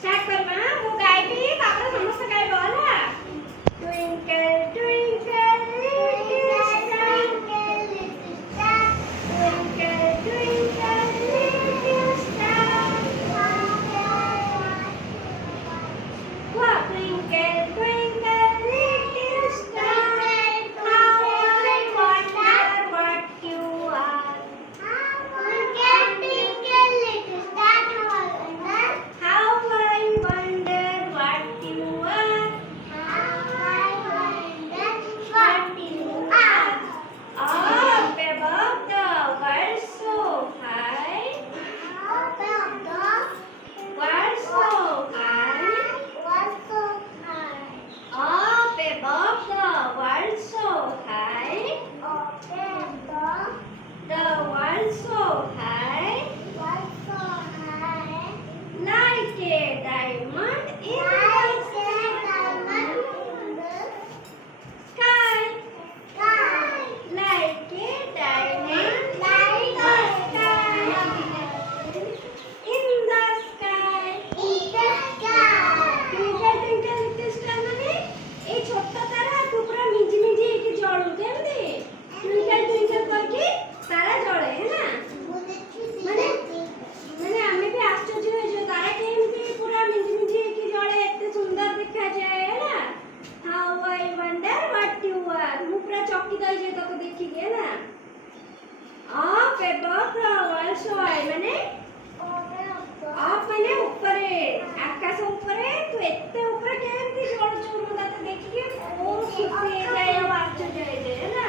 start करबा मु गाइबी तापर समस्त गाइबो होला twinkle twinkle little star twinkle twinkle little star what twinkle twinkle little star how I wonder what you are how I wonder what you are up above the world so high world so high up above the world so high the world so high like a diamond in the sky like a diamond in the sky twinkle twinkle little star মানে এই ছোট্ট তারা তু পুরা মিজি মিজি ହେଇକି ଜଳୁ କେମିତି twinkle twinkle କରିକି ତାରା ଜଳେ ହେଲା ମାନେ ମାନେ ଆମେ ବି ଆଶ୍ଚର୍ଯ୍ୟ ହେଇଯିବ ତାରା କେମିତି ପୁରା ମିଜି ମିଜି ହେଇକି ଜଳେ ଏତେ ସୁନ୍ଦର ଦେଖାଯାଏ ହେଲା how I wonder what you are ମୁଁ ପୁରା ଚକିତ ହେଇଯାଏ ତାକୁ ଦେଖିକି ହେଲା up above the world so high ମାନେ up ମାନେ ଉପରେ ଆକାଶ ଉପରେ ତୁ ଏତେ ଉପରେ କେମିତି ଜଳୁଛୁ ମୁଁ ତତେ ଦେଖିକି ବହୁତ ଖୁସି ହେଇଯାଏ ଆଉ ଆଶ୍ଚର୍ଯ୍ୟ ହେଇଯାଏ ହେଲା